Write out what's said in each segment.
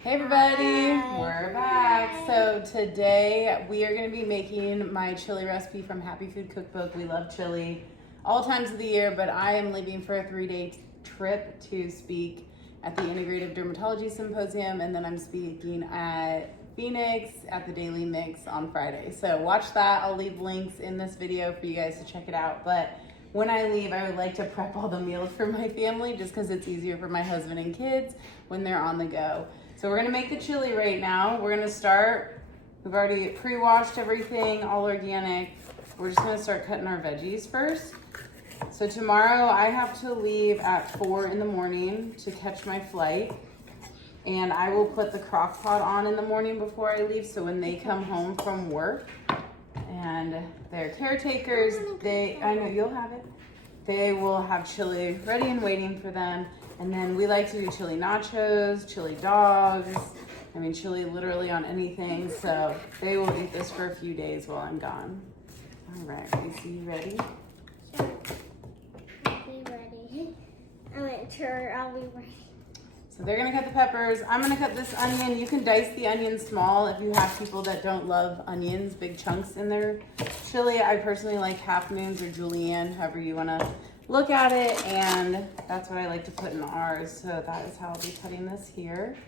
Hey everybody, we're back. So today we are going to be making my chili recipe from Happy Food Cookbook. We love chili all times of the year, but I am leaving for a 3-day trip to speak at the Integrative Dermatology Symposium, and then I'm speaking at Phoenix at the Daily Mix on Friday. So watch that. I'll leave links in this video for you guys to check it out. But when I leave, I would like to prep all the meals for my family just because it's easier for my husband and kids when they're on the go. So we're gonna make the chili right now. We're gonna start, we've already pre-washed everything, all organic. We're just gonna start cutting our veggies first. So tomorrow I have to leave at 4 in the morning to catch my flight. And I will put the Crockpot on in the morning before I leave, so when they come home from work and they're caretakers, I know you'll have it. They will have chili ready and waiting for them. And then we like to do chili nachos, chili dogs. I mean, chili literally on anything. So they will eat this for a few days while I'm gone. All right, Reese, you ready? Sure. I'll be ready. I'm sure I'll be ready. So they're gonna cut the peppers. I'm gonna cut this onion. You can dice the onion small if you have people that don't love onions, big chunks in their chili. I personally like half moons or julienne, however you wanna look at it, and that's what I like to put in ours. So that is how I'll be cutting this here.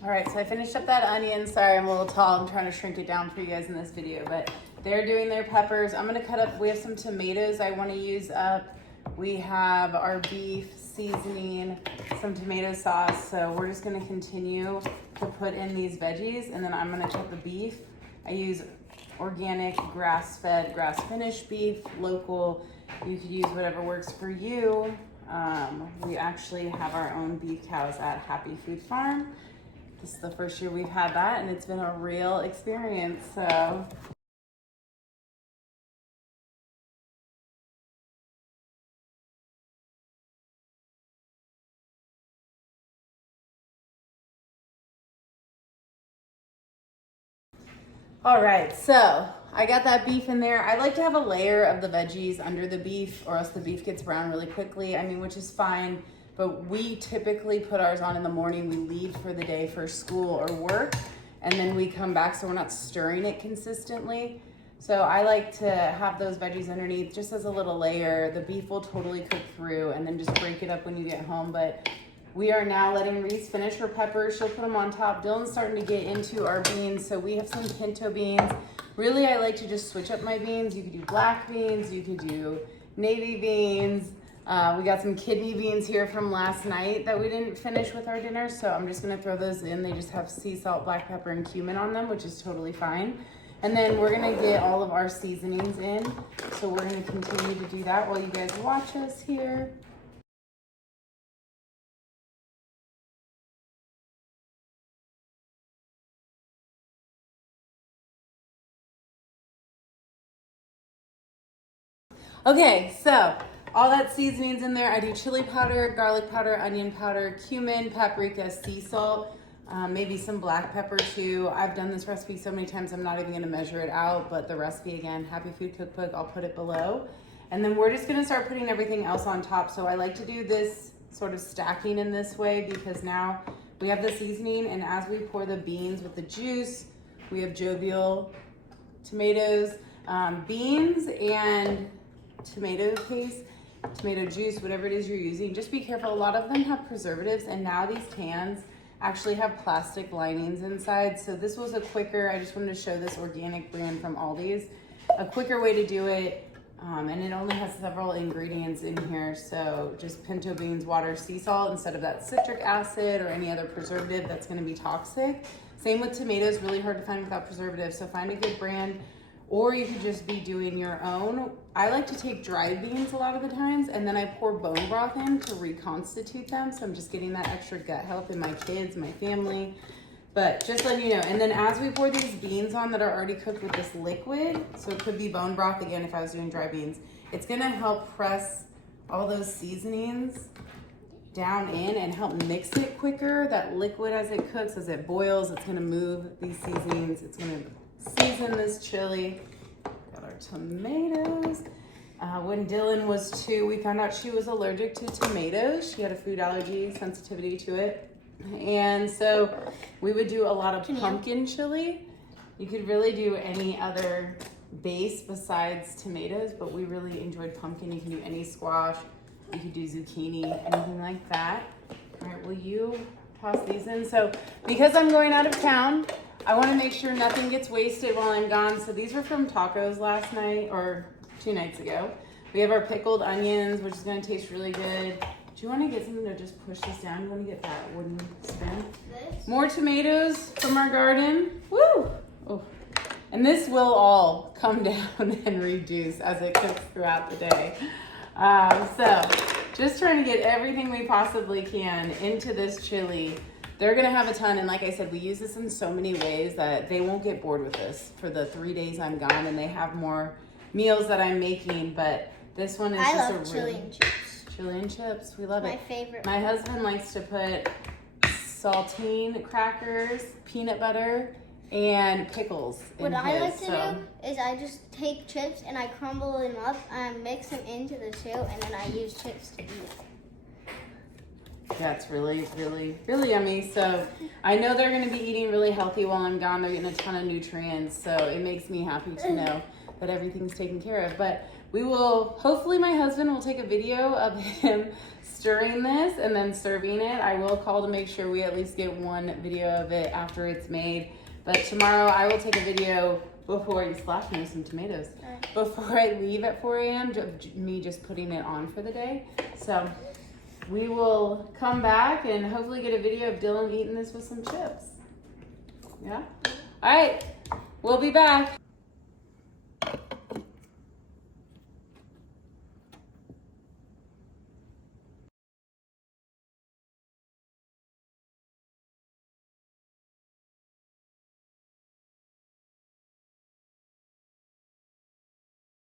All right, so I finished up that onion. Sorry, I'm a little tall. I'm trying to shrink it down for you guys in this video, but they're doing their peppers. I'm gonna cut up, we have some tomatoes I wanna use up. We have our beef seasoning, some tomato sauce. So we're just gonna continue to put in these veggies, and then I'm gonna cut the beef. I use organic, grass-fed, grass-finished beef, local. You could use whatever works for you. We actually have our own beef cows at Happy Food Farm. This is the first year we've had that, and it's been a real experience, so. All right, so I got that beef in there. I like to have a layer of the veggies under the beef, or else the beef gets brown really quickly. I mean, which is fine, but we typically put ours on in the morning. We leave for the day for school or work, and then we come back, so we're not stirring it consistently. So I like to have those veggies underneath just as a little layer. The beef will totally cook through, and then just break it up when you get home. But we are now letting Reese finish her peppers. She'll put them on top. Dylan's starting to get into our beans. So we have some pinto beans. Really, I like to just switch up my beans. You could do black beans, you could do navy beans. We got some kidney beans here from last night that we didn't finish with our dinner. So I'm just gonna throw those in. They just have sea salt, black pepper, and cumin on them, which is totally fine. And then we're gonna get all of our seasonings in. So we're gonna continue to do that while you guys watch us here. Okay, so all that seasoning's in there. I do chili powder, garlic powder, onion powder, cumin, paprika, sea salt, maybe some black pepper too. I've done this recipe so many times, I'm not even gonna measure it out, but the recipe again, Happy Food Cookbook, I'll put it below. And then we're just gonna start putting everything else on top. So I like to do this sort of stacking in this way because now we have the seasoning, and as we pour the beans with the juice, we have jovial tomatoes, beans, and tomato paste, tomato juice, whatever it is you're using. Just be careful. A lot of them have preservatives, and now these cans actually have plastic linings inside. So this was a quicker, I just wanted to show this organic brand from Aldi's, a quicker way to do it. And it only has several ingredients in here. So just pinto beans, water, sea salt instead of that citric acid or any other preservative that's going to be toxic. Same with tomatoes, really hard to find without preservatives. So find a good brand. Or you could just be doing your own. I like to take dried beans a lot of the times, and then I pour bone broth in to reconstitute them. So I'm just getting that extra gut health in my kids, my family. But just letting you know. And then as we pour these beans on that are already cooked with this liquid, so it could be bone broth again if I was doing dry beans, it's gonna help press all those seasonings down in and help mix it quicker. That liquid as it cooks, as it boils, it's gonna move these seasonings. It's gonna season this chili. Got our tomatoes. When Dylan was 2, we found out she was allergic to tomatoes. She had a food allergy, sensitivity to it. And so we would do a lot of pumpkin chili. You could really do any other base besides tomatoes, but we really enjoyed pumpkin. You can do any squash. You could do zucchini, anything like that. All right, will you toss these in? So because I'm going out of town, I want to make sure nothing gets wasted while I'm gone. So these were from tacos last night or 2 nights ago. We have our pickled onions, which is going to taste really good. Do you want to get something to just push this down? You want to get that wooden spoon? More tomatoes from our garden. Woo! Oh. And this will all come down and reduce as it cooks throughout the day. So just trying to get everything we possibly can into this chili. They're gonna have a ton, and like I said, we use this in so many ways that they won't get bored with this for the 3 days I'm gone, and they have more meals that I'm making, but this one is I just love a chili really... and chips. Chili and chips, we love it. My favorite. My husband likes to put saltine crackers, peanut butter, and pickles in What I like his, to so. do is I just take chips and I crumble them up and I mix them into the soup and then I use chips to eat. That's really, really, really yummy. So I know they're going to be eating really healthy while I'm gone. They're getting a ton of nutrients. So it makes me happy to know that everything's taken care of. But we will, hopefully my husband will take a video of him stirring this and then serving it. I will call to make sure we at least get one video of it after it's made. But tomorrow I will take a video before you splash me with some tomatoes. Right. Before I leave at 4 a.m. of me just putting it on for the day. So we will come back and hopefully get a video of Dylan eating this with some chips. Yeah? All right, we'll be back.